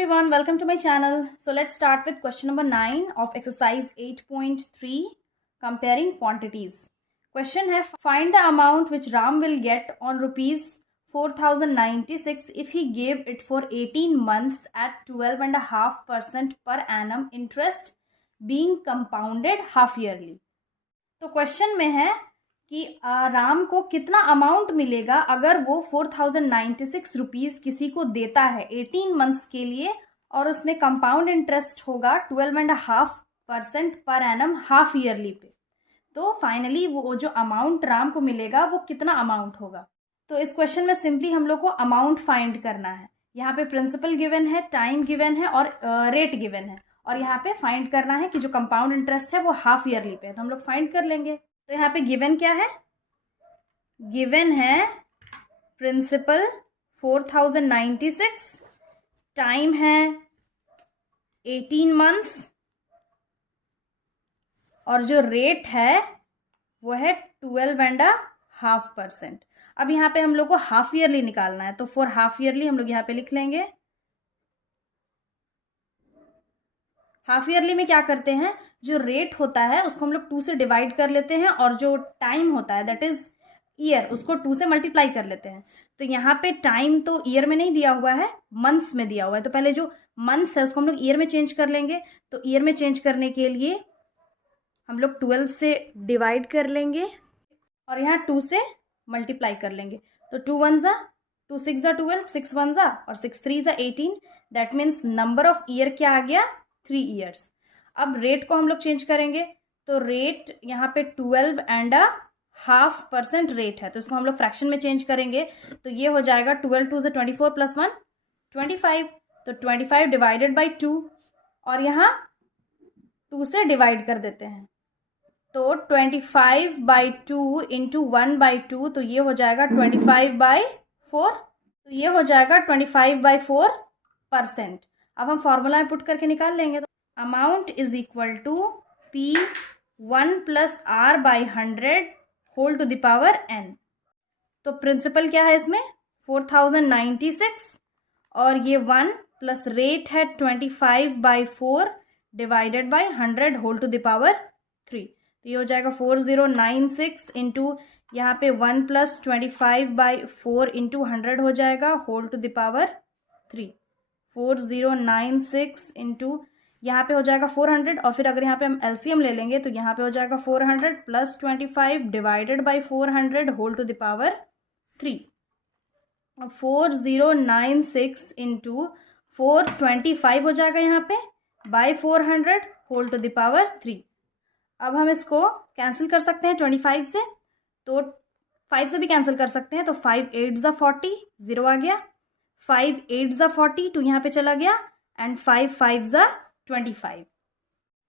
everyone, welcome to my channel. So let's start with question number 9 of exercise 8.3, comparing quantities. Question है, find the amount which Ram will get on rupees 4096 if he gave it for 18 months at 12.5% per annum interest being compounded half yearly. तो question में है कि राम को कितना amount मिलेगा अगर वो 4096 रुपीज़ किसी को देता है 18 मंथ्स के लिए और उसमें कंपाउंड इंटरेस्ट होगा 12.5% पर एनम हाफ ईयरली पे। तो फाइनली वो जो अमाउंट राम को मिलेगा वो कितना अमाउंट होगा। तो इस क्वेश्चन में सिंपली हम लोग को अमाउंट फाइंड करना है। यहाँ पे प्रिंसिपल गिवन है, टाइम गिवन है और रेट गिवन है, और यहाँ पे फाइंड करना है कि जो कंपाउंड इंटरेस्ट है वो हाफ ईयरली पे है। तो हम लोग फाइंड कर लेंगे। तो यहाँ पे गिवन क्या है, गिवन है प्रिंसिपल 4096, टाइम है 18 मंथ्स और जो रेट है वो है 12.5%। अब यहाँ पे हम लोग को हाफ ईयरली निकालना है, तो फॉर हाफ ईयरली हम लोग यहाँ पे लिख लेंगे। हाफ ईयरली में क्या करते हैं, जो रेट होता है उसको हम लोग 2 से डिवाइड कर लेते हैं और जो टाइम होता है दैट इज ईयर उसको 2 से मल्टीप्लाई कर लेते हैं। तो यहाँ पे टाइम तो ईयर में नहीं दिया हुआ है, मंथ्स में दिया हुआ है। तो पहले जो मंथ्स है उसको हम लोग ईयर में चेंज कर लेंगे। तो ईयर में चेंज करने के लिए हम लोग 12 से डिवाइड कर लेंगे और यहाँ 2 से मल्टीप्लाई कर लेंगे। तो 2 1 ज़ा 2 6 ज़ा 12, 6 1 ज़ा और 6 3 ज़ा 18। That means number of year क्या आ गया, 3 ईयर्स। अब रेट को हम लोग चेंज करेंगे। तो रेट यहाँ पे 12.5% रेट है, तो इसको हम लोग फ्रैक्शन में चेंज करेंगे। तो ये हो जाएगा 12 2 से 24 प्लस 1 25। तो 25 डिवाइडेड बाई 2 और यहाँ 2 से डिवाइड कर देते हैं। तो 25/2 इंटू 1/2, तो ये हो जाएगा 25/4। तो ये हो जाएगा 25/4%। अब हम फॉर्मूला में पुट करके निकाल लेंगे। तो amount is equal to P1 + R/100 whole to the power n। तो प्रिंसिपल क्या है इसमें 4096 और ये 1 प्लस रेट है 25/4 divided by 100 whole to the power 3। तो ये हो जाएगा 4096 इंटू यहाँ पे 1 + 25/4 इंटू 100 हो जाएगा whole to the power 3। 4096 into यहाँ पे हो जाएगा 400 और फिर अगर यहाँ पे हम एलसीएम ले लेंगे तो यहाँ पे हो जाएगा 400 + 25 divided by 400 whole to the power 3। 4096 into 425 हो जाएगा यहाँ पे by 400 whole to the power 3। अब हम इसको कैंसिल कर सकते हैं 25 से, तो 5 से भी कैंसिल कर सकते हैं। तो 5 8 ज़ा 40, 0 आ गया। 5 8 ज़ा 40, 2 यहाँ पे चला गया एंड 5 5 ज़ा 25।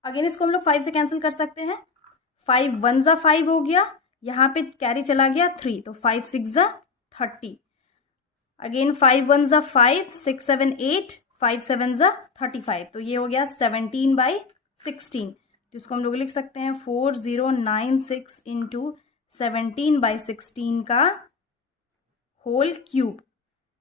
अगेन इसको हम लोग 5 से कैंसिल कर सकते हैं। 5 1 ज़ा 5 हो गया, यहाँ पे कैरी चला गया 3, तो 5 6 ज़ा 30। अगेन 5 1 ज़ा 5, 6 7 8, 5 7 ज़ा 35। तो ये हो गया 17/16। तो इसको हम लोग लिख सकते हैं 4096 इंटू 17/16 का होल क्यूब।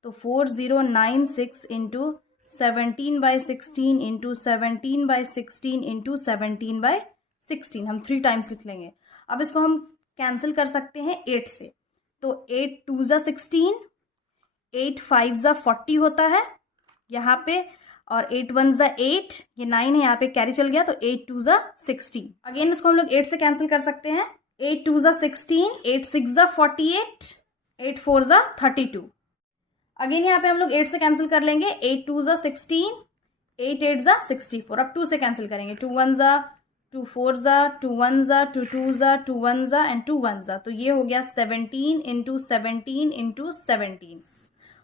तो 4096 इंटू 17/16 इंटू 17/16 इंटू 17/16 हम 3 टाइम्स लिख लेंगे। अब इसको हम कैंसिल कर सकते हैं 8 से। तो 8 2 ज़ा 16, 8 5 ज़ा 40 होता है यहाँ पे, और 8 1 ज़ा 8, ये 9 है यहाँ पे कैरी चल गया, तो 8 2 ज़ा 16। अगेन इसको हम लोग 8 से कैंसिल कर सकते हैं। 8 2 ज़ा 16, 8 6 ज़ा 48, 8 4 ज़ा 32। अगेन यहाँ पे हम लोग 8 से कैंसिल कर लेंगे। 8 2 ज़ा 16, 8 8 ज़ा 64। अब 2 से कैंसिल करेंगे। 2 1 ज़ा 2 4 ज़ा 2 1 ज़ा 2 2 ज़ा 2 1 ज़ा एंड 2 1 ज़ा। तो ये हो गया 17 इंटू 17 इंटू 17।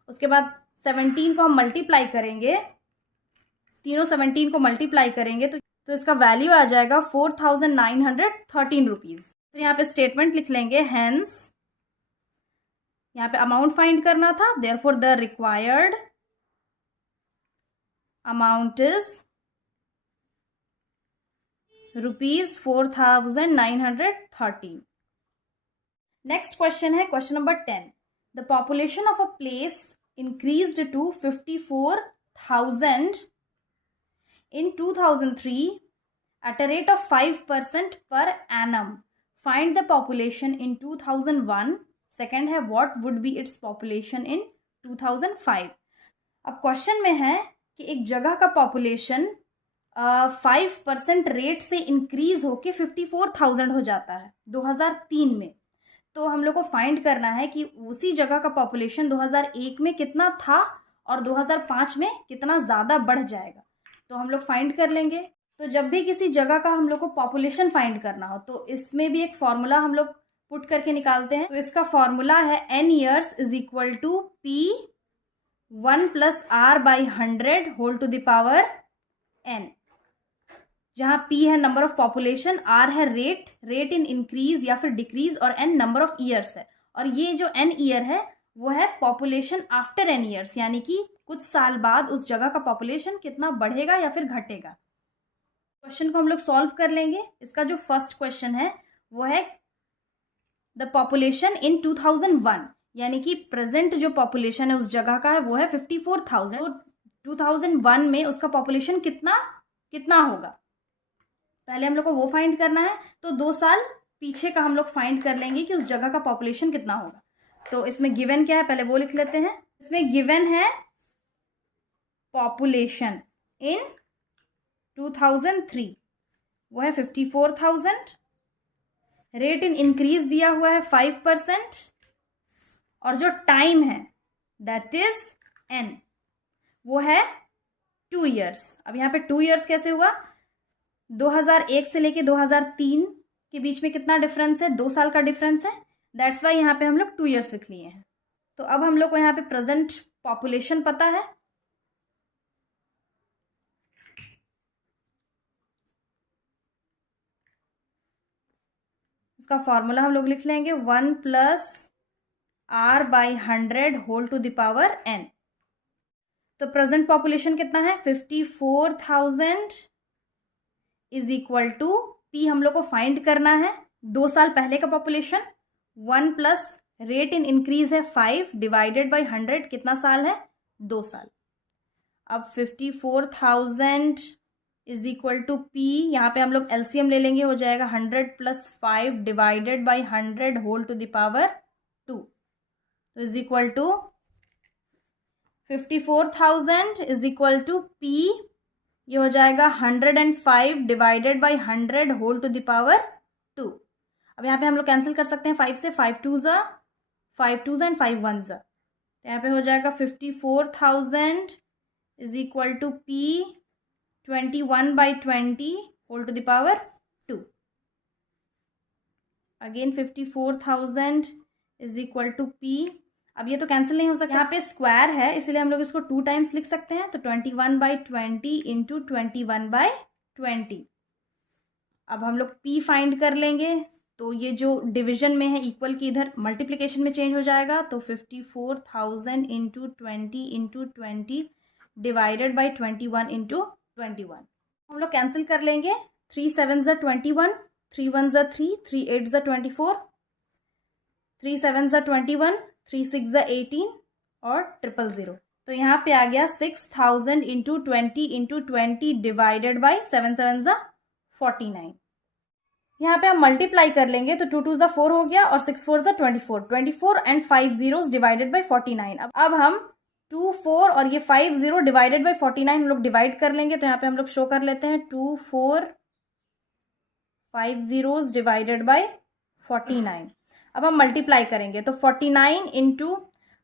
उसके बाद 17 को हम मल्टीप्लाई करेंगे, तीनों 17 को मल्टीप्लाई करेंगे तो इसका वैल्यू आ जाएगा 4913 रुपीज़। तो यहाँ पे स्टेटमेंट लिख लेंगे, हेंस यहाँ पे अमाउंट फाइंड करना था, therefore the required amount is ₹4913। Next question है question number 10। The population of a place increased to 1000 in 2003 at a rate of 5% per annum. Find the population in 2001. Second है what would be its population in 2005. अब question में है कि एक जगह का population 5% rate से इंक्रीज होके 54,000 हो जाता है 2003 में. तो हम लोग को फाइंड करना है कि उसी जगह का पॉपुलेशन 2001 में कितना था और 2005 में कितना ज़्यादा बढ़ जाएगा. तो हम लोग फाइंड कर लेंगे. तो जब भी किसी जगह का हम लोग को पॉपुलेशन फाइंड करना हो तो इसमें भी एक फॉर्मूला हम लोग पुट करके निकालते हैं. तो इसका फॉर्मूला है n years is equal to p 1 plus r by 100 whole to the power n, जहाँ p है नंबर ऑफ पॉपुलेशन, r है रेट इन इंक्रीज या फिर डिक्रीज, और n नंबर ऑफ ईयर्स है. और ये जो n ईयर है वो है पॉपुलेशन आफ्टर n ईयर्स, यानी कि कुछ साल बाद उस जगह का पॉपुलेशन कितना बढ़ेगा या फिर घटेगा. क्वेश्चन को हम लोग सॉल्व कर लेंगे. इसका जो फर्स्ट क्वेश्चन है वो है द पॉपुलेशन इन 2001, यानी कि प्रेजेंट जो पॉपुलेशन है उस जगह का है वो है 54,000. तो 2001 में उसका पॉपुलेशन कितना होगा, पहले हम लोग को वो फाइंड करना है. तो 2 साल पीछे का हम लोग फाइंड कर लेंगे कि उस जगह का पॉपुलेशन कितना होगा. तो इसमें गिवन क्या है पहले वो लिख लेते हैं. इसमें गिवन है पॉपुलेशन इन 2003 वो है 54,000. रेट इन इंक्रीज दिया हुआ है 5%, और जो टाइम है दैट इज n वो है 2 years. अब यहाँ पे 2 years कैसे हुआ, 2001 से लेके 2003 के बीच में कितना डिफरेंस है, 2 साल का डिफरेंस है. दैट्स वाई यहाँ पे हम लोग 2 years लिख लिए हैं. तो अब हम लोग को यहाँ पे प्रेजेंट पॉपुलेशन पता है. इसका फॉर्मूला हम लोग लिख लेंगे 1 plus r by 100 whole to the power n. तो प्रेजेंट पॉपुलेशन कितना है 54,000 इज इक्वल टू p हम लोग को फाइंड करना है 2 साल पहले का population. 1 plus rate in increase है 5 डिवाइडेड बाई 100 कितना साल है 2 साल. अब 54,000 इज इक्वल टू p, यहाँ पे हम लोग एलसीएम ले लेंगे, हो जाएगा 100 plus 5 divided by 100 whole to the power 2. तो is equal to 54,000 is equal to p, ये हो जाएगा 105 divided by 100 whole to the power 2. अब यहाँ पे हम लोग कैंसिल कर सकते हैं 5 से, 5 2s एंड 5 1s. तो यहाँ पे हो जाएगा 54,000 is equal to p 21 by 20 whole to the power 2. Again 54,000 is equal to p. अब ये तो कैंसिल नहीं हो सकता, यहाँ पे स्क्वायर है इसलिए हम लोग इसको 2 टाइम्स लिख सकते हैं. तो 21 by 20 इंटू 21 by 20. अब हम लोग p फाइंड कर लेंगे. तो ये जो डिवीजन में है इक्वल की इधर मल्टीप्लिकेशन में चेंज हो जाएगा. तो 54,000 इंटू 20 डिवाइडेड बाई 21 इंटू 21. हम लोग कैंसिल कर लेंगे. 3 7s 21, 3 1s 3, 3 8s 24, 3 7s 21, 3 6s 18 और 000. तो यहाँ पे आ गया 6,000 इंटू 20 डिवाइडेड बाई 7 7s 49. यहाँ पे हम मल्टीप्लाई कर लेंगे तो 2 2s 4 हो गया और 6 4s 24 and 5 zeros divided by 49. अब हम 2 4 और ये 5 0 डिवाइडेड बाई 49 हम लोग डिवाइड कर लेंगे. तो यहाँ पे हम लोग शो कर लेते हैं 2 4 5 zeros डिवाइडेड बाई 49. अब हम मल्टीप्लाई करेंगे तो 49 इंटू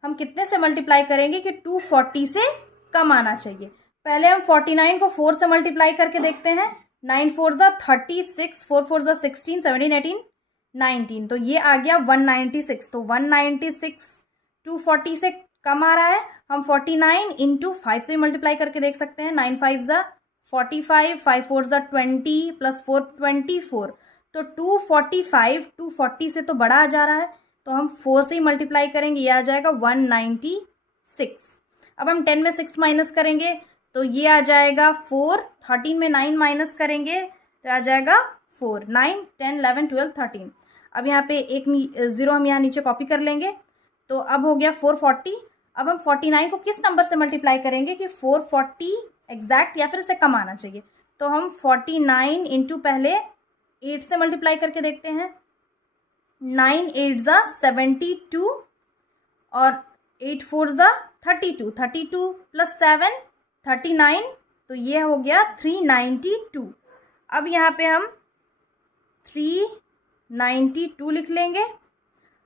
हम कितने से मल्टीप्लाई करेंगे कि 240 से कम आना चाहिए. पहले हम 49 को 4 से मल्टीप्लाई करके देखते हैं. 9 4s 36, 4 4s 16, 17 18 19. तो ये आ गया 196. तो 196 240 से कम आ रहा है. हम 49 इंटू 5 से मल्टीप्लाई करके देख सकते हैं. 9 5s 45, 5 4s 20 प्लस 4 24. तो 240 से तो बड़ा आ जा रहा है. तो हम 4 से ही मल्टीप्लाई करेंगे, ये आ जाएगा 196. अब हम 10 में 6 माइनस करेंगे तो ये आ जाएगा 4. 13 में 9 माइनस करेंगे तो आ जाएगा 4. 9 10 11 12 13. अब यहाँ पे एक 0 हम यहाँ नीचे कॉपी कर लेंगे. तो अब हो गया 440. अब हम 49 को किस नंबर से मल्टीप्लाई करेंगे कि 440 एग्जैक्ट या फिर इससे कम आना चाहिए। तो हम 49 इंटू पहले 8 से मल्टीप्लाई करके देखते हैं। 9 8 ज़ा 72 और 8 4 ज़ा 32, 32 प्लस 7 39, तो ये हो गया 392। अब यहाँ पे हम 392 लिख लेंगे,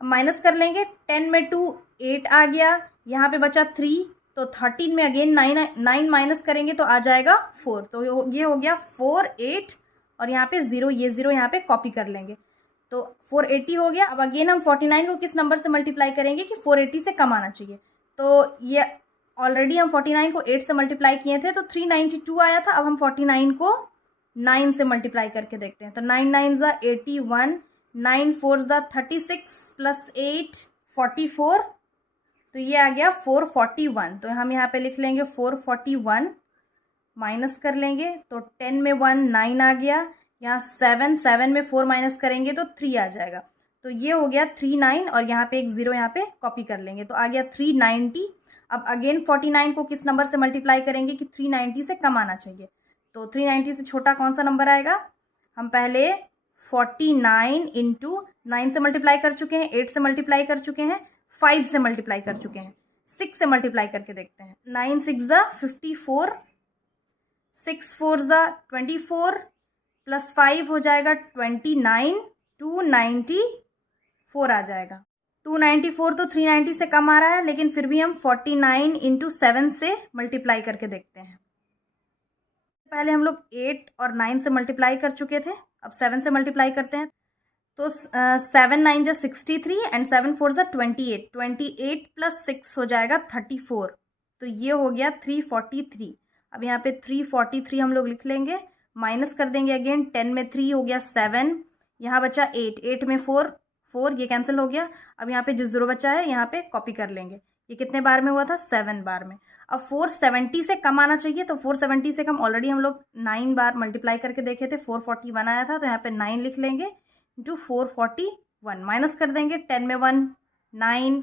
माइनस कर लेंगे। 10 में 2 8 आ गया, यहाँ पे बचा 3, तो 13 में अगेन 9 माइनस करेंगे तो आ जाएगा 4। तो ये हो गया 4 8 और यहाँ पे 0, ये 0 यहाँ पे कॉपी कर लेंगे तो 480 हो गया। अब अगेन हम 49 को किस नंबर से मल्टीप्लाई करेंगे कि 480 से कम आना चाहिए। तो ये ऑलरेडी हम 49 को 8 से मल्टीप्लाई किए थे तो 392 आया था। अब हम 49 को 9 से मल्टीप्लाई करके देखते हैं। तो 9 9 ज़ा 81, 9 4 ज़ा 36 प्लस 8 44, तो ये आ गया 441। तो हम यहाँ पे लिख लेंगे 441, माइनस कर लेंगे तो 10 में 1 9 आ गया, यहाँ 7 में 4 माइनस करेंगे तो 3 आ जाएगा। तो ये हो गया 39 और यहाँ पे एक 0 यहाँ पे कॉपी कर लेंगे तो आ गया 390। अब अगेन 49 को किस नंबर से मल्टीप्लाई करेंगे कि 390 से कम आना चाहिए। तो 390 से छोटा कौन सा नंबर आएगा। हम पहले 49 इंटू 9 से मल्टीप्लाई कर चुके हैं, 8 से मल्टीप्लाई कर चुके हैं, 5 से मल्टीप्लाई कर चुके हैं, 6 से मल्टीप्लाई करके देखते हैं। 9 6 ज़ा 54, 6 4 ज़ा 24 प्लस 5 हो जाएगा 29, 294 आ जाएगा। 294 तो 390 से कम आ रहा है, लेकिन फिर भी हम 49 इंटू 7 से मल्टीप्लाई करके देखते हैं। पहले हम लोग 8 और 9 से मल्टीप्लाई कर चुके थे, अब 7 से मल्टीप्लाई करते हैं। तो 7 9 जा 63 एंड 7 4 जा 28, 28 प्लस 6 हो जाएगा 34, तो ये हो गया 343। अब यहाँ पे 343 हम लोग लिख लेंगे, माइनस कर देंगे अगेन। 10 में 3 हो गया 7, यहाँ बचा 8, 8 में 4 4, ये कैंसिल हो गया। अब यहाँ पे जो 0 बचा है यहाँ पे कॉपी कर लेंगे। ये कितने बार में हुआ था, 7 बार में। अब 470 से कम आना चाहिए, तो 470 से कम ऑलरेडी हम लोग 9 बार मल्टीप्लाई करके देखे थे, 441 आया था, तो यहाँ पे 9 लिख लेंगे इंटू 441, माइनस कर देंगे। 10 में 1 9,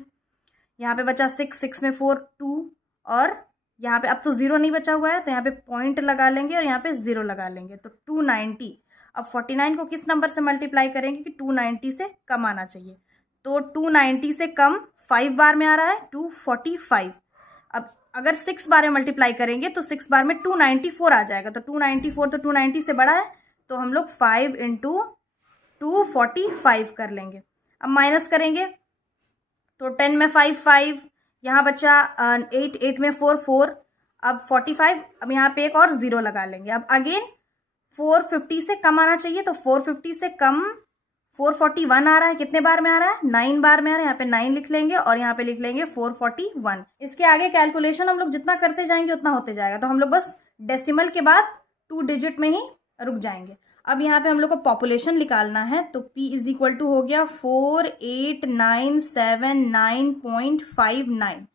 यहाँ पे बचा 6, 6 में 4 2, और यहाँ पे अब तो 0 नहीं बचा हुआ है तो यहाँ पे पॉइंट लगा लेंगे और यहाँ पे 0 लगा लेंगे, तो 290। अब 49 को किस नंबर से मल्टीप्लाई करेंगे कि 290 से कम आना चाहिए। तो 290 से कम 5 बार में आ रहा है 245। अब अगर 6 बार में मल्टीप्लाई करेंगे तो 6 बार में 294 आ जाएगा, तो 294 तो 290 से बड़ा है, तो हम लोग 5 इंटू 245 कर लेंगे। अब माइनस करेंगे तो 10 में 5 5, यहाँ बचा 8, 8 में 4 4, अब 45। अब यहाँ पे एक और 0 लगा लेंगे। अब अगेन 450 से कम आना चाहिए, तो 450 से कम 441 आ रहा है, कितने बार में आ रहा है, 9 बार में आ रहा है। यहाँ पे 9 लिख लेंगे और यहाँ पे लिख लेंगे 441। इसके आगे कैलकुलेशन हम लोग जितना करते जाएंगे उतना होते जाएगा, तो हम लोग बस डेसिमल के बाद 2 डिजिट में ही रुक जाएंगे। अब यहाँ पे हम लोग को पॉपुलेशन निकालना है, तो P इज इक्वल टू हो गया 48979.59।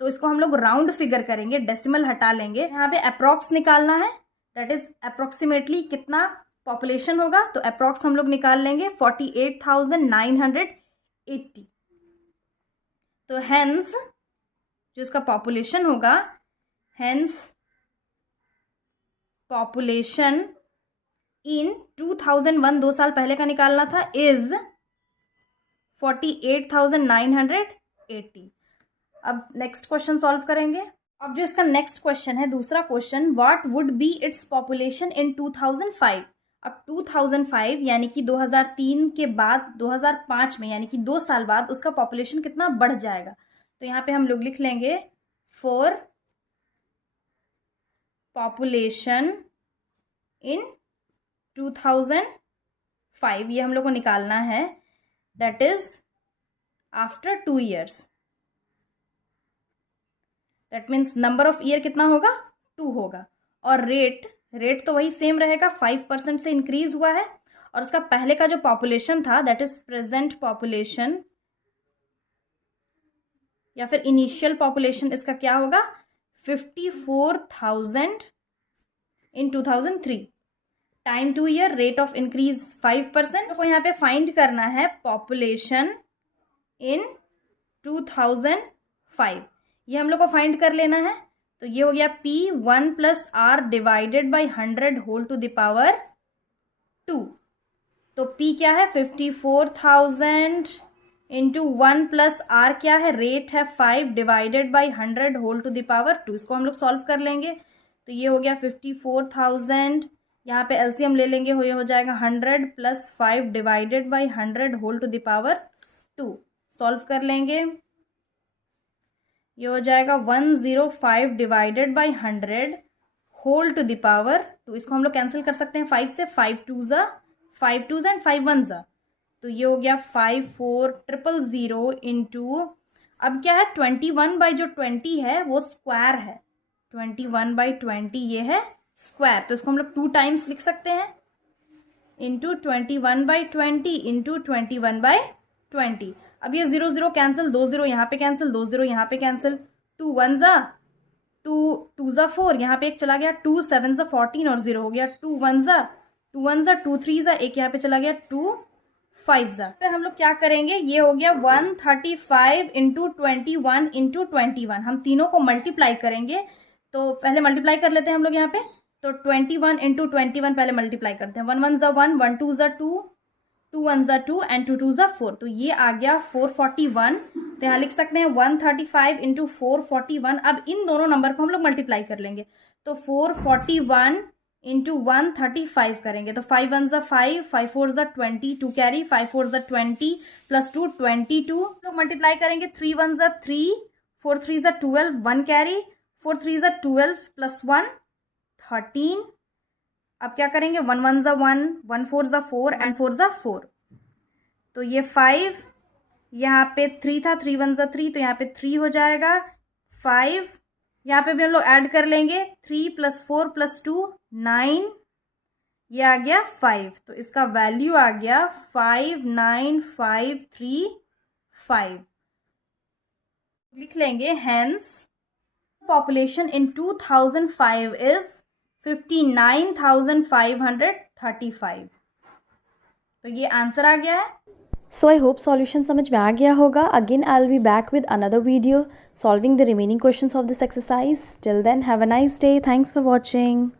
तो इसको हम लोग राउंड फिगर करेंगे, डेसिमल हटा लेंगे। यहाँ पे अप्रॉक्स निकालना है, दैट इज अप्रोक्सीमेटली कितना पॉपुलेशन होगा, तो अप्रॉक्स हम लोग निकाल लेंगे 48,980। तो हेंस जो इसका पॉपुलेशन होगा, हेंस पॉपुलेशन इन 2001, 2 साल पहले का निकालना था, इज 48,980। अब नेक्स्ट क्वेश्चन सॉल्व करेंगे। अब जो इसका नेक्स्ट क्वेश्चन है, दूसरा question, what would be its population in 2005। अब 2005 यानी कि 2003 के बाद 2005 में, यानी कि 2 साल बाद उसका पॉपुलेशन कितना बढ़ जाएगा। तो यहाँ पे हम लोग लिख लेंगे फॉर पॉपुलेशन इन 2005, ये हम लोग को निकालना है, that is after 2 years। That means number of year कितना होगा, 2 होगा। और रेट तो वही सेम रहेगा, 5% से इंक्रीज हुआ है। और उसका पहले का जो पॉपुलेशन था, दैट इज प्रेजेंट पॉपुलेशन या फिर इनिशियल पॉपुलेशन, इसका क्या होगा, 54,000 इन 2003 time 2 year, rate of increase 5%। तो यहाँ पे फाइंड करना है पॉपुलेशन इन 2005, ये हम लोग को फाइंड कर लेना है। तो ये हो गया P 1 + R divided by 100 whole to the power 2। तो P क्या है 54,000 इंटू 1 + R क्या है, रेट है 5 divided by 100 whole to the power 2। इसको हम लोग सॉल्व कर लेंगे। तो ये हो गया 54,000, यहाँ पे एलसीएम ले लेंगे, ये हो जाएगा 100 + 5 divided by 100 whole to the power 2। Solve कर लेंगे, ये हो जाएगा 105 divided by 100 whole to the power 2। इसको हम लोग कैंसिल कर सकते हैं 5 से, 5 2s एंड 5 1s। तो ये हो गया 54,000 इंटू, अब क्या है 21 बाई जो 20 है वो स्क्वायर है, 21 बाई 20 ये है स्क्वायर। तो इसको हम लोग 2 टाइम्स लिख सकते हैं, इंटू 21 बाई 20 इंटू 21 बाई 20। अब ये 0 0 कैंसिल, 2 0 यहाँ पे कैंसिल, 2 0 यहाँ पे कैंसिल, 2 1s 2 2s 4, यहाँ पे एक चला गया, 2 7s 14 और 0 हो गया, 2 1s 2 3s, एक यहाँ पे चला गया, 2 5s। पे हम लोग क्या करेंगे, ये हो गया 135 इंटू 21 इंटू 21, हम तीनों को मल्टीप्लाई करेंगे। तो पहले मल्टीप्लाई कर लेते हैं हम लोग यहाँ पे। तो 21 इंटू 21 पहले मल्टीप्लाई करते हैं, 1 1s 1, 1 2s 2, 2 1s 2 and 2 2s 4। तो ये आ गया 441। तो यहाँ लिख सकते हैं 135 इंटू 441। अब इन दोनों नंबर को हम लोग मल्टीप्लाई कर लेंगे। तो 441 इंटू 135 करेंगे, तो 5 1s 5, 5 4s 20, 2 carry, 5 4s 20 plus 2 22। लोग मल्टीप्लाई करेंगे, 3 1s 3, 4 3s 12, 1 carry, 4 3s 12 plus 1 13। अब क्या करेंगे, 1 1s 1, 1 4s 4 एंड 4s 4। तो ये 5, यहाँ पे 3 था, 3 1s 3, तो यहाँ पे 3 हो जाएगा, 5 यहाँ पे भी हम लोग ऐड कर लेंगे, 3 + 4 + 2 9, ये आ गया 5। तो इसका वैल्यू आ गया 59535। लिख लेंगे, हेंस पॉपुलेशन इन 2005 इज 59,535। तो ये आंसर आ गया है। So I hope solution समझ में आ गया होगा. Again I'll be back with another video solving the remaining questions of this exercise. Till then, have a nice day. Thanks for watching.